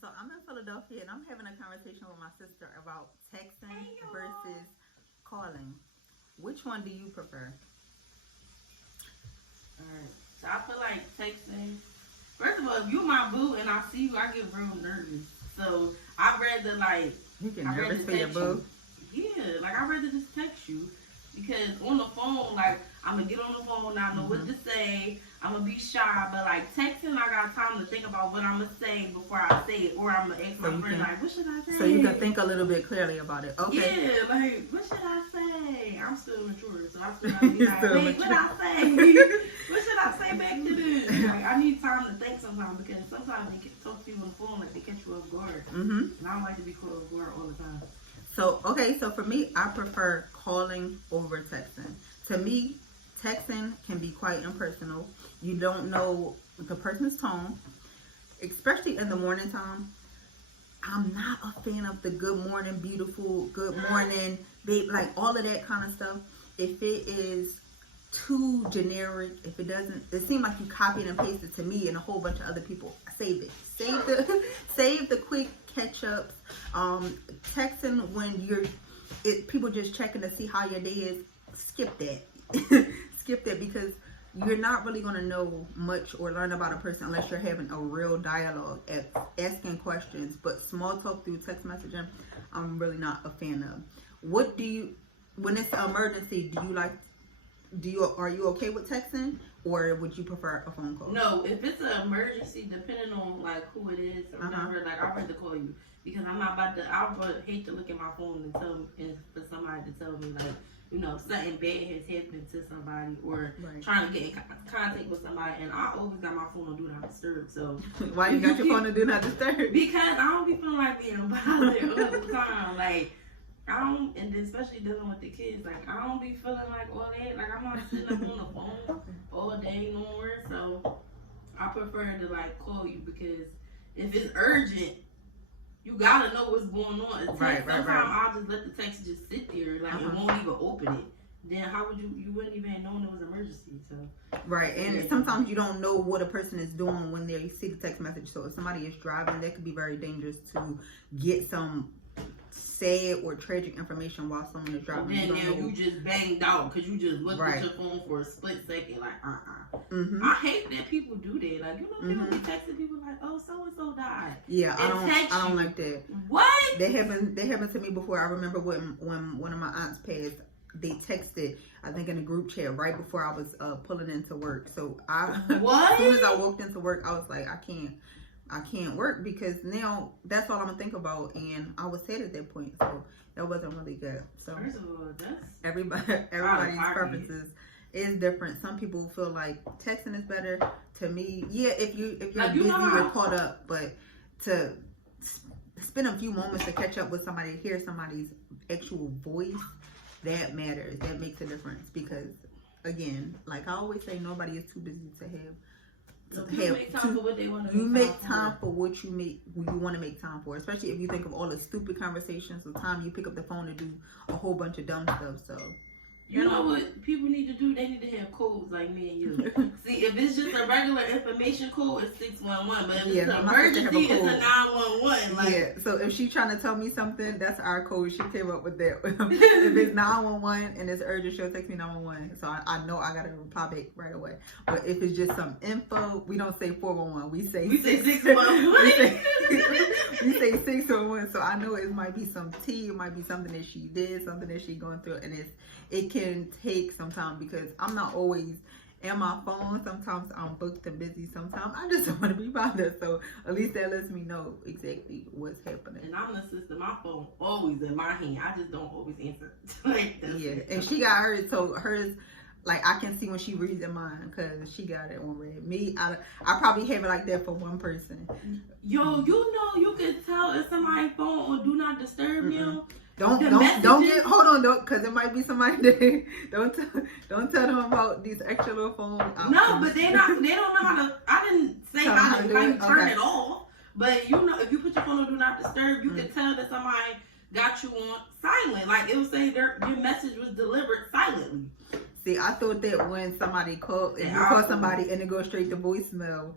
So I'm in Philadelphia and I'm having a conversation with my sister about texting versus calling. Which one do you prefer? Alright. So I feel like texting. First of all, if you my boo and I see you, I get real nervous. So I'd rather like You get nervous for your boo? Yeah, like I'd rather just text you. Because on the phone, like, I'm going to get on the phone, I know what to say, I'm going to be shy, but, like, texting, I got time to think about what I'm going to say before I say it, or I'm going to ask my friend, like, what should I say? So you can think a little bit clearly about it. Okay. Yeah, like, what should I say? I'm still mature, so I still got to be like, wait, what I say? What should I say back to this? Like, I need time to think sometimes, because sometimes they can talk to you on the phone, like, they catch you off guard. And I don't like to be caught off guard all the time. So, okay, so for me, I prefer calling over texting. To me, texting can be quite impersonal. You don't know the person's tone, especially in the morning time. I'm not a fan of the good morning, beautiful, good morning, babe, like all of that kind of stuff. If it is too generic, if it doesn't, it seems like you copied and pasted to me and a whole bunch of other people. Save it. Save the quick catch ups. Texting when people just checking to see how your day is. Skip that. Skip that, because you're not really gonna know much or learn about a person unless you're having a real dialogue, asking questions. But small talk through text messaging, I'm really not a fan of. What do you, when it's an emergency, are you okay with texting, or would you prefer a phone call? No, if it's an emergency, depending on like who it is or whatever, like I'd rather call you, because I'm not about to. I would hate to look at my phone and for somebody to tell me like, you know, something bad has happened to somebody, or trying to get in contact with somebody, and I always got my phone on do not disturb. So why you got your phone on do not disturb? Because I don't be feeling like being bothered all the time, like. I don't, and then especially dealing with the kids, like, I don't be feeling like all that. Like, I'm not sitting up on the phone all day no more. So, I prefer to, like, call you, because if it's urgent, you gotta know what's going on. Sometimes I'll just let the text just sit there, like, it won't even open it. Then how would you wouldn't even have known it was an emergency. So right, and sometimes you don't know what a person is doing when they see the text message. So if somebody is driving, that could be very dangerous to get some sad or tragic information while someone is driving. Then you just banged out because you just looked at your phone for a split second, like I hate that people do that. Like, you know, people be texting people like, oh, so and so died. Yeah, I don't like that. What? That happened to me before. I remember when one of my aunts passed. They texted, I think, in a group chat right before I was pulling into work. So as soon as I walked into work, I was like, I can't work, because now that's all I'm gonna think about, and I was sad at that point, so that wasn't really good. So first of all, that's everybody's preferences is different. Some people feel like texting is better. To me, yeah, if you're like, busy, you're caught up, but to spend a few moments to catch up with somebody, hear somebody's actual voice, that matters. That makes a difference, because again, like I always say, nobody is too busy to have. You make time for what they want to You make time for what you want to make time for, especially if you think of all the stupid conversations, the time you pick up the phone to do a whole bunch of dumb stuff. So you know what people need to do? They need to have codes like me and you. See, if it's just a regular information code, it's 611. But if it's an emergency, it's a 911. Like, yeah. So if she's trying to tell me something, that's our code. She came up with that. If it's 911 and it's urgent, she'll text me 911. So I know I gotta reply back right away. But if it's just some info, we don't say 411. We say 611. We say 611. So I know it might be some tea. It might be something that she did, something that she's going through, and it can take some time, because I'm not always in my phone. Sometimes I'm booked and busy. Sometimes I just don't want to be bothered. So at least that lets me know exactly what's happening. And I'm the sister. My phone always in my hand. I just don't always answer. Like, yeah, and she got hers. So hers, like, I can see when she reads in mine, because she got it on red. Me, I probably have it like that for one person. Yo, you know, you can tell if somebody's phone on do not disturb you. Don't get, hold on, because it might be somebody that don't tell them about these extra little phones. No, but they don't know how to. I didn't say how to turn it off, but you know, if you put your phone on do not disturb, you can tell that somebody got you on silent. Like, it would say your message was delivered silently. See, I thought that when somebody called, if you call somebody and it goes straight to voicemail,